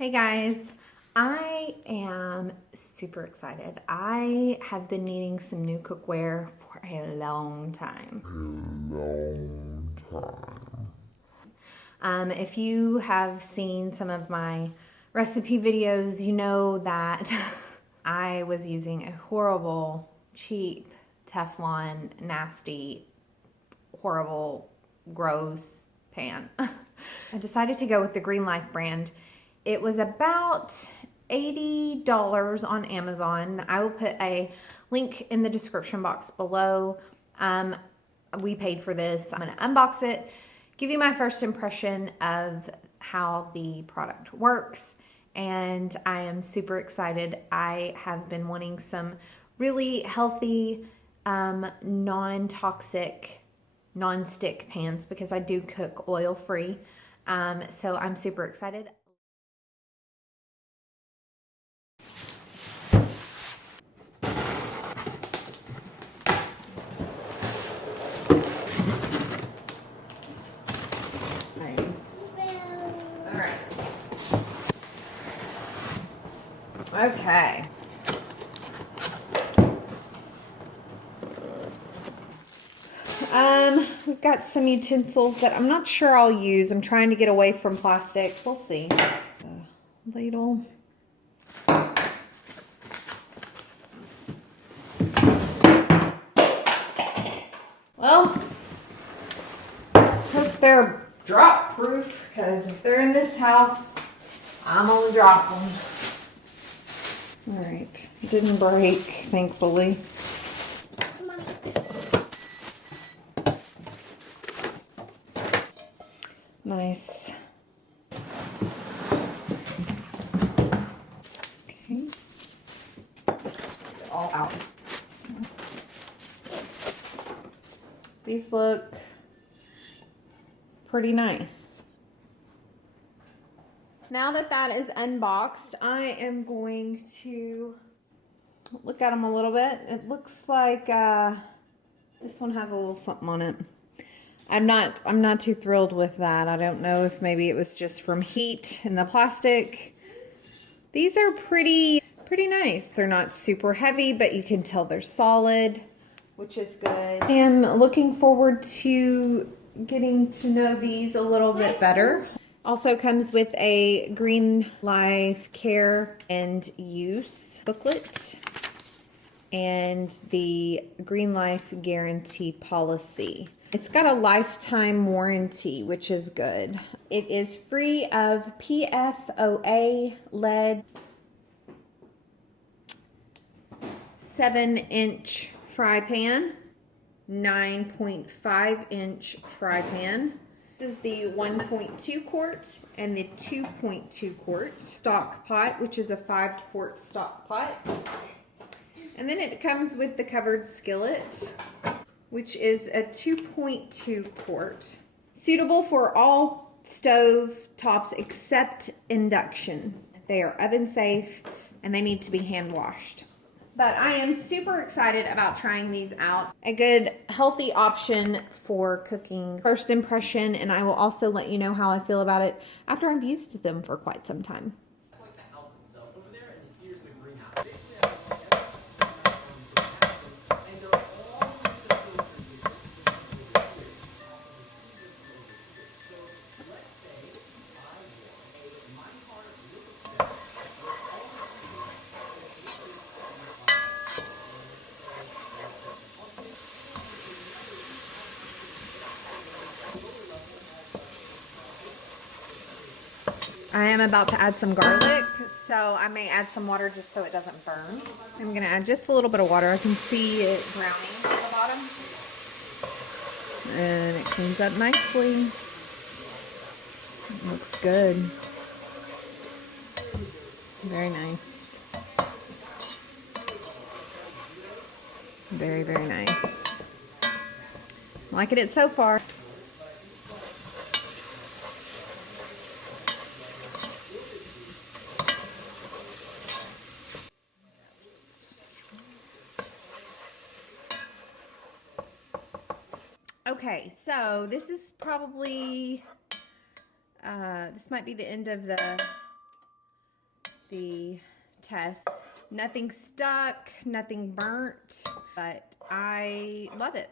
Hey guys, I am super excited. I have been needing some new cookware for a long time. If you have seen some of my recipe videos, you know that I was using a horrible, cheap, Teflon, nasty, horrible, gross pan. I decided to go with the Green Life brand. It was about $80 on Amazon. I will put a link in the description box below. We paid for this. I'm going to unbox it, give you my first impression of how the product works, and I am super excited. I have been wanting some really healthy, non-toxic, non-stick pans because I do cook oil-free. So I'm super excited. Nice. All right. Okay. We've got some utensils that I'm not sure I'll use. I'm trying to get away from plastic. We'll see. Ladle. Well, hope they're drop proof, because if they're in this house, I'm gonna drop them. All right, it didn't break, thankfully. Nice. Okay. All out. So, these look pretty nice. Now that that is unboxed, I am going to look at them a little bit. It looks like this one has a little something on it. I'm not too thrilled with that. I don't know if maybe it was just from heat in the plastic. These are pretty nice. They're not super heavy, but you can tell they're solid, which is good. I am looking forward to getting to know these a little bit better. Also comes with a Green Life Care and Use booklet and the Green Life Guarantee Policy. It's got a lifetime warranty, which is good. It is free of PFOA, lead, 7-inch fry pan, 9.5-inch fry pan. This is the 1.2 quart and the 2.2 quart stock pot, which is a 5-quart stock pot. And then it comes with the covered skillet, which is a 2.2 quart. Suitable for all stove tops except induction. They are oven safe and they need to be hand washed. But I am super excited about trying these out. A good healthy option for cooking. First impression, and I will also let you know how I feel about it after I've used them for quite some time. I am about to add some garlic, so I may add some water just so it doesn't burn. I'm going to add just a little bit of water. I can see it browning at the bottom. And it cleans up nicely. It looks good. Very nice. Very, very nice. Liking it so far. Okay, so this is probably, this might be the end of the the test. Nothing stuck, nothing burnt, but I love it.